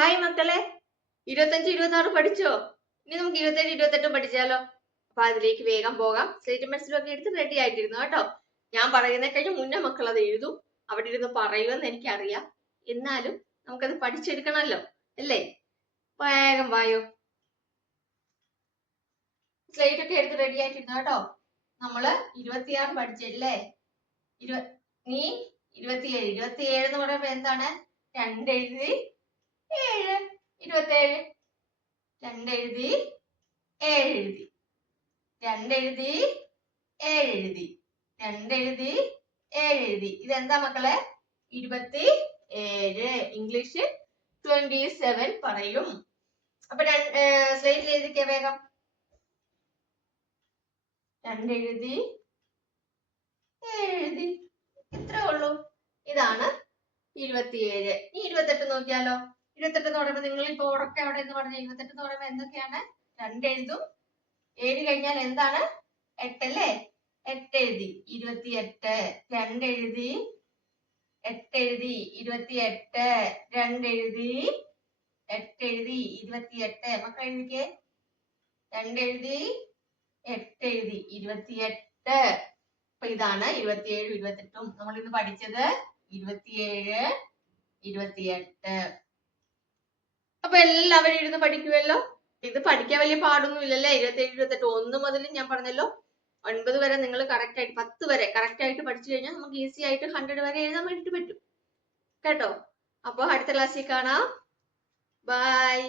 Hi മക്കളെ, 25, 26 പഠിച്ചോ? ഇനി നമുക്ക് 27, 28 പഠിച്ചാലോ? അപ്പൊ അതിലേക്ക് വേഗം പോകാം. സ്ലേറ്റും പെൻസിലും ഒക്കെ എടുത്ത് റെഡി ആയിട്ടിരുന്നു കേട്ടോ. ഞാൻ പറയുന്ന കഴിഞ്ഞ മുന്നേ മക്കൾ അത് എഴുതും, അവിടെ ഇരുന്ന് പറയുമെന്ന് എനിക്കറിയാം. എന്നാലും നമുക്കത് പഠിച്ചെടുക്കണമല്ലോ, അല്ലേ? വേഗം വായോ. സ്ലേറ്റ് ഒക്കെ എടുത്ത് റെഡി ആയിട്ടിരുന്നു കേട്ടോ. നമ്മള് 26 പഠിച്ചല്ലേ? നീ 27. 27 എന്ന് പറയുമ്പോ എന്താണ്? 2 എഴുതി 7, 27. 2 എഴുതി 7 എഴുതി, 2 എഴുതി 7 എഴുതി, 2 എഴുതി 7 എഴുതി. ഇതെന്താ മക്കളെ? 27. ഇംഗ്ലീഷ് 27 പറയും. അപ്പൊ സ്ലേറ്റിൽ എഴുതിക്കേ വേഗം. 2 എഴുതി 7 എഴുതി, ഇത്രേ ഉള്ളൂ. ഇതാണ് 27. ഈ 28 നോക്കിയാലോ? 28 എന്ന് പറയുമ്പോൾ നിങ്ങൾ ഇപ്പൊ ഉറക്കെ അവിടെ എന്ന് പറഞ്ഞ 28 എന്ന് പറയുമ്പോൾ എന്തൊക്കെയാണ്? 2 എഴുതും, 7 കഴിഞ്ഞാൽ എന്താണ്? 8 അല്ലേ? 8 എഴുതി 28. 2 എഴുതി 8 എഴുതി 28. 2 എഴുതി 8 എഴുതി 28. മക്കൾ എഴുതിക്കേ. 2 എഴുതി 8 എഴുതി 28. അപ്പൊ ഇതാണ് 27, 28. നമ്മൾ ഇന്ന് പഠിച്ചത് 27, 28. അപ്പൊ എല്ലാവരും ഇരുന്ന് പഠിക്കുമല്ലോ. ഇത് പഠിക്കാൻ വലിയ പാടൊന്നും ഇല്ലല്ലേ? 27, 28. 1 മുതൽ ഞാൻ പറഞ്ഞല്ലോ 9 വരെ നിങ്ങൾ കറക്റ്റ് ആയിട്ട്, 10 വരെ കറക്റ്റ് ആയിട്ട് പഠിച്ചു കഴിഞ്ഞാൽ നമുക്ക് ഈസി ആയിട്ട് 100 വരെ എഴുതാൻ വേണ്ടിട്ട് പറ്റും കേട്ടോ. അപ്പൊ അടുത്ത ക്ലാസ്സിൽ കാണാം. ബൈ.